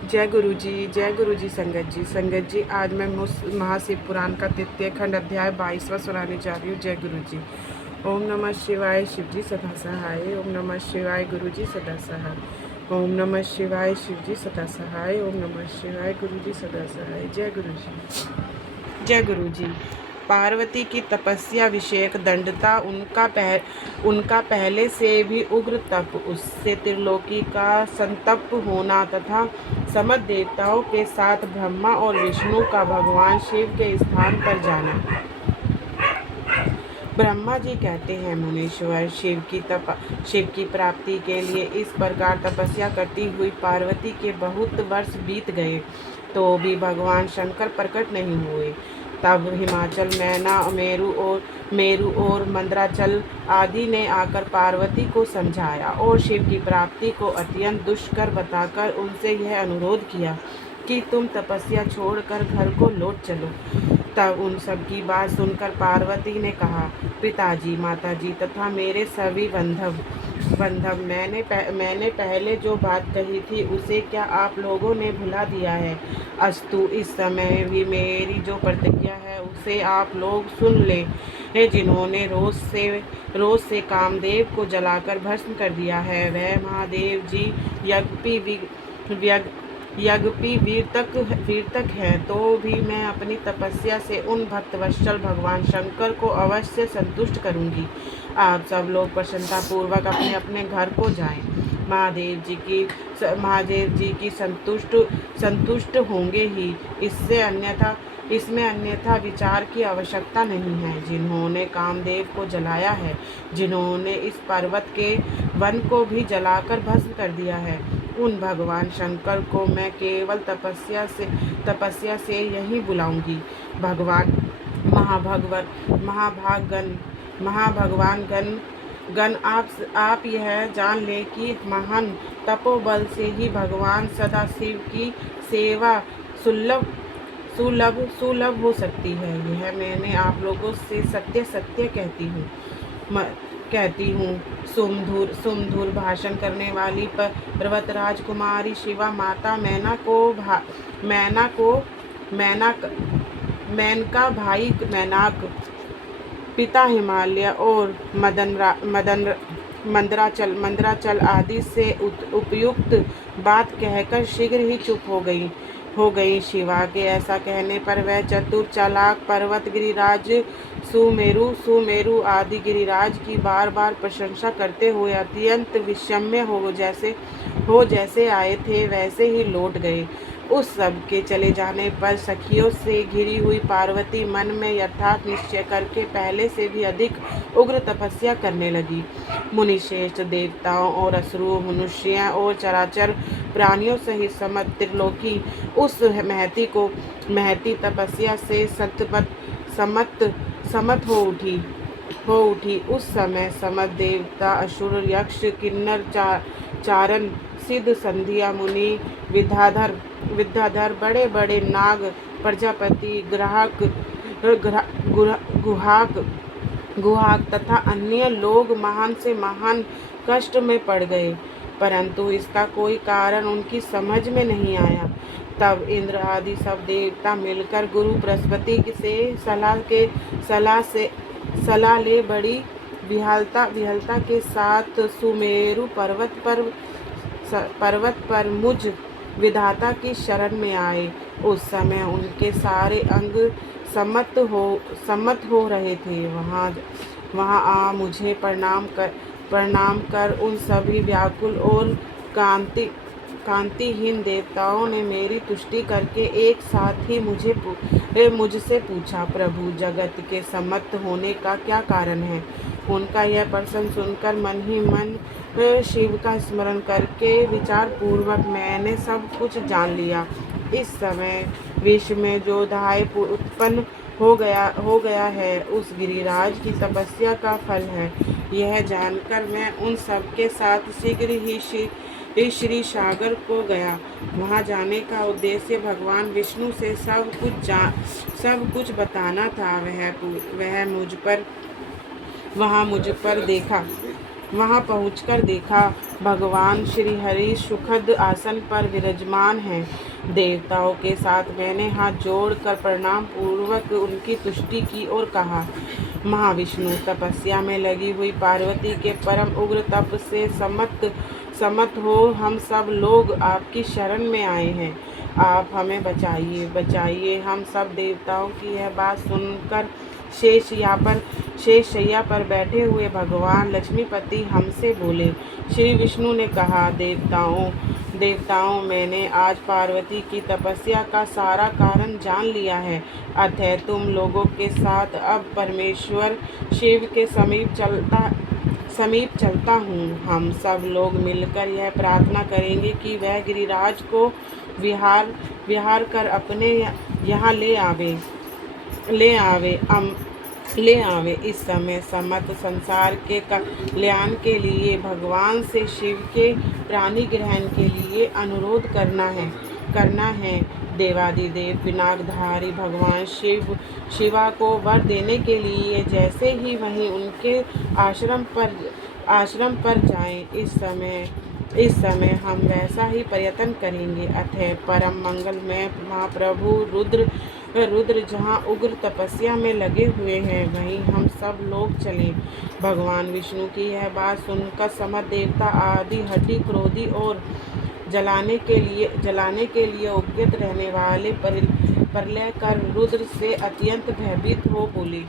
जय गुरु जी संगत जी आज मैं महाशिव पुराण का तृतीय खंड अध्याय 22वां सुनाने जा रही हूँ। जय गुरु जी। ओम नमः शिवाय शिव जी सदा सहाय। ओम नमः शिवाय गुरु जी सदा सहाय। ओम नमः शिवाय शिव जी सदा सहाय। ओम नमः शिवाय गुरु जी सदा सहाय। जय गुरु जी। जय गुरु जी। पार्वती की तपस्या विषयक दंडता उनका पहले से भी उग्र तप, उससे त्रिलोकी का संतप्त होना तथा समस्त देवताओं के साथ ब्रह्मा और विष्णु का भगवान शिव के स्थान पर जाना। ब्रह्मा जी कहते हैं, मुनीश्वर शिव की प्राप्ति के लिए इस प्रकार तपस्या करती हुई पार्वती के बहुत वर्ष बीत गए तो भी भगवान शंकर प्रकट नहीं हुए। तब हिमाचल, मैना, मेरु और मंदराचल आदि ने आकर पार्वती को समझाया और शिव की प्राप्ति को अत्यंत दुष्कर बताकर उनसे यह अनुरोध किया कि तुम तपस्या छोड़कर घर को लौट चलो। तब उन सब की बात सुनकर पार्वती ने कहा, पिताजी, माताजी तथा मेरे सभी बंधव, मैंने पहले जो बात कही थी उसे क्या आप लोगों ने भुला दिया है? अस्तु, इस समय भी मेरी जो प्रतिज्ञा है उसे आप लोग सुन लें। जिन्होंने रोज से कामदेव को जलाकर भस्म कर दिया है, वह महादेव जी यज्ञपी वीर तक हैं, तो भी मैं अपनी तपस्या से उन भक्तवत्सल भगवान शंकर को अवश्य संतुष्ट करूंगी। आप सब लोग प्रसन्नता पूर्वक अपने अपने घर को जाएं। महादेव जी की संतुष्ट होंगे ही, इसमें अन्यथा विचार की आवश्यकता नहीं है। जिन्होंने कामदेव को जलाया है, जिन्होंने इस पर्वत के वन को भी जलाकर भस्म कर दिया है, उन भगवान शंकर को मैं केवल तपस्या से यही बुलाऊंगी। भगवान महाभगवान गण आप यह जान ले कि महान तपोबल से ही भगवान सदाशिव की सेवा सुलभ हो सकती है। यह मैंने आप लोगों से सत्य कहती हूँ। सुमधुर भाषण करने वाली पर्वतराज कुमारी शिवा माता मैनका भाई मैनाक, पिता हिमालय और मंदराचल आदि से उपयुक्त बात कहकर शीघ्र ही चुप हो गई। शिवा के ऐसा कहने पर वह चतुर चालाक पर्वत गिरिराज सुमेरु आदि गिरिराज की बार बार प्रशंसा करते हुए अत्यंत विषम्य हो जैसे आए थे वैसे ही लौट गए। उस सब के चले जाने पर सखियों से घिरी हुई पार्वती मन में यथार्थ निश्चय करके पहले से भी अधिक उग्र तपस्या करने लगी। मुनिश्रेष्ठ देवताओं और असुरों, मनुष्य और चराचर प्राणियों सहित समस्त त्रिलोकी उस महती तपस्या से समत हो उठी। उस समय समस्त देवता, असुर, यक्ष, किन्नर, चारण, सिद्ध, संध्या, मुनि, विद्याधर, बड़े बड़े नाग, प्रजापति, गुहाक तथा अन्य लोग महान से महान कष्ट में पड़ गए, परंतु इसका कोई कारण उनकी समझ में नहीं आया। तब इंद्र आदि सब देवता मिलकर गुरु बृहस्पति से सलाह ले बड़ी विह्वलता के साथ सुमेरु पर्वत पर मुझ विधाता की शरण में आए। उस समय उनके सारे अंग सम्मत हो रहे थे। वहाँ आ मुझे प्रणाम कर उन सभी व्याकुल और कांतिहीन देवताओं ने मेरी तुष्टि करके एक साथ ही मुझसे पूछा, प्रभु, जगत के सम्मत होने का क्या कारण है? उनका यह प्रश्न सुनकर मन ही मन शिव का स्मरण करके विचार पूर्वक मैंने सब कुछ जान लिया। इस समय विश्व में जो धाय उत्पन्न हो गया है उस गिरिराज की तपस्या का फल है। यह जानकर मैं उन सब के साथ शीघ्र ही श्री सागर को गया। वहां जाने का उद्देश्य भगवान विष्णु से सब कुछ बताना था। वह मुझ पर देखा वहां पहुंचकर देखा भगवान श्री हरि सुखद आसन पर विराजमान हैं। देवताओं के साथ मैंने हाथ जोड़कर प्रणाम पूर्वक उनकी तुष्टि की और कहा, महाविष्णु, तपस्या में लगी हुई पार्वती के परम उग्र तप से सम्मत हो हम सब लोग आपकी शरण में आए हैं। आप हमें बचाइए, बचाइए। हम सब देवताओं की यह बात सुनकर शेष शैया पर बैठे हुए भगवान लक्ष्मीपति हमसे बोले। श्री विष्णु ने कहा, देवताओं, मैंने आज पार्वती की तपस्या का सारा कारण जान लिया है। अतः तुम लोगों के साथ अब परमेश्वर शिव के समीप चलता हूँ। हम सब लोग मिलकर यह प्रार्थना करेंगे कि वह गिरिराज को विहार कर अपने यहाँ ले आवे। इस समय समस्त संसार के कल्याण के लिए भगवान से शिव के प्राणी ग्रहण के लिए अनुरोध करना है। देवादिदेव पिनाकधारी भगवान शिवा को वर देने के लिए जैसे ही वहीं उनके आश्रम पर जाएं, इस समय हम वैसा ही प्रयत्न करेंगे। अतः परम मंगलमय महाप्रभु रुद्र जहाँ उग्र तपस्या में लगे हुए हैं, वहीं हम सब लोग चलें। भगवान विष्णु की यह बात सुनकर समस्त देवता आदि हठी, क्रोधी और जलाने के लिए उद्यत रहने वाले प्रलय कर रुद्र से अत्यंत भयभीत हो बोले।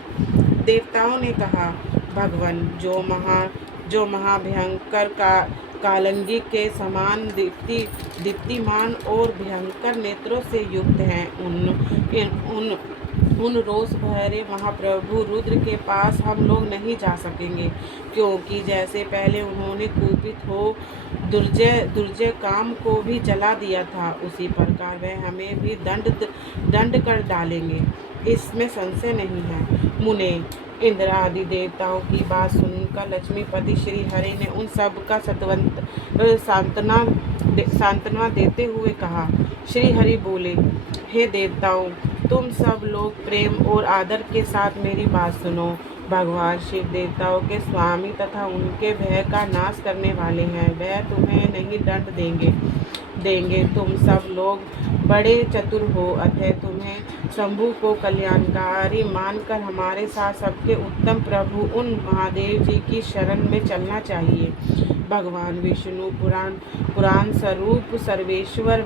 देवताओं ने कहा, भगवान, जो महाभयंकर कालंगी के समान दीप्तिमान और भयंकर नेत्रों से युक्त हैं, उन रोष भरे महाप्रभु रुद्र के पास हम लोग नहीं जा सकेंगे, क्योंकि जैसे पहले उन्होंने कुपित हो दुर्जय काम को भी जला दिया था, उसी प्रकार वह हमें भी दंड कर डालेंगे। इसमें संशय नहीं है। मुने, इंद्र आदि देवताओं की बात सुनकर लक्ष्मीपति श्री हरि ने उन सब का सांत्वना देते हुए कहा। श्री हरि बोले, हे देवताओं, तुम सब लोग प्रेम और आदर के साथ मेरी बात सुनो। भगवान शिव देवताओं के स्वामी तथा उनके भय का नाश करने वाले हैं। वह तुम्हें नहीं दंड देंगे। तुम सब लोग बड़े चतुर हो, अतः तुम्हें शंभु को कल्याणकारी मानकर हमारे साथ सबके उत्तम प्रभु उन महादेव जी की शरण में चलना चाहिए। भगवान विष्णु पुराण स्वरूप सर्वेश्वर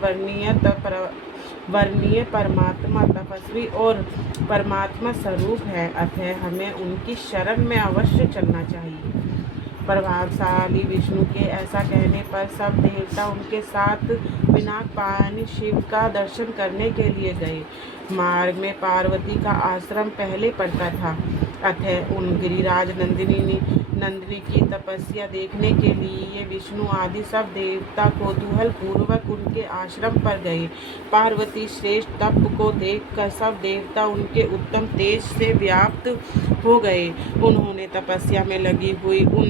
वर्णीय परमात्मा, तपस्वी और परमात्मा स्वरूप है। अतः हमें उनकी शरण में अवश्य चलना चाहिए। प्रभावशाली विष्णु के ऐसा कहने पर सब देवता उनके साथ पिनाकपाणि शिव का दर्शन करने के लिए गए। मार्ग में पार्वती का आश्रम पहले पड़ता था। अतः उन गिरिराज नंदिनी की तपस्या देखने के लिए विष्णु आदि सब देवता कौतूहल पूर्वक उनके आश्रम पर गए। पार्वती श्रेष्ठ तप को देखकर सब देवता उनके उत्तम तेज से व्याप्त हो गए। उन्होंने तपस्या में लगी हुई उन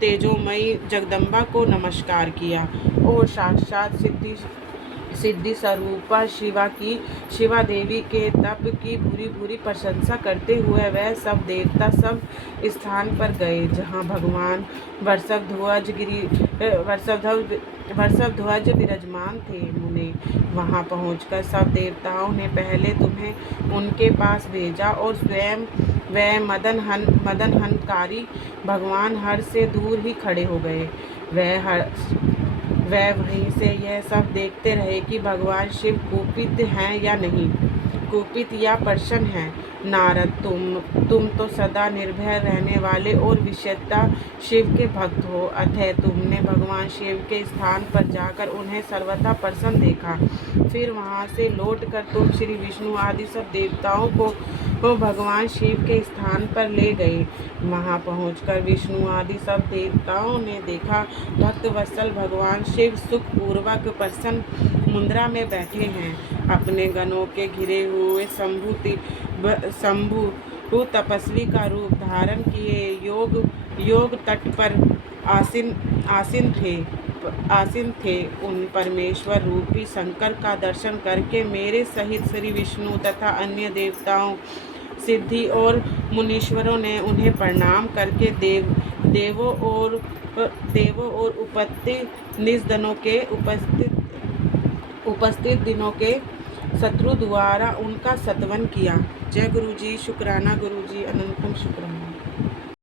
तेजोमयी जगदम्बा को नमस्कार किया और साक्षात सिद्धि स्वरूपा शिवा देवी के तप की भूरी प्रशंसा करते हुए वह सब देवता सब स्थान पर गए जहाँ भगवान वृषभध्वज विराजमान थे। मुने, वहाँ पहुंचकर सब देवताओं ने पहले तुम्हें उनके पास भेजा और स्वयं वह मदनहनकारी भगवान हर से दूर ही खड़े हो गए। वह वहीं से यह सब देखते रहे कि भगवान शिव कुपित हैं या नहीं, कुपित या प्रसन्न हैं। नारद, तुम तो सदा निर्भय रहने वाले और विशेषतः शिव के भक्त हो, अतः तुमने भगवान शिव के स्थान पर जाकर उन्हें सर्वथा प्रसन्न देखा। फिर वहां से लौटकर तुम श्री विष्णु आदि सब देवताओं को भगवान शिव के स्थान पर ले गए। वहां पहुंचकर विष्णु आदि सब देवताओं ने देखा भक्तवत्सल भगवान शिव सुखपूर्वक प्रसन्न मुद्रा में बैठे हैं। अपने गणों के घिरे हुए शंभु तपस्वी का रूप धारण किए योग तट पर आसीन थे। उन परमेश्वर रूपी शंकर का दर्शन करके मेरे सहित श्री विष्णु तथा अन्य देवताओं, सिद्धि और मुनीश्वरों ने उन्हें प्रणाम करके देवों और देवों और उपस्थित दिनों के शत्रु द्वारा उनका सत्वन किया। जय गुरु जी, शुक्राना गुरु जी, अनंतम शुक्राना।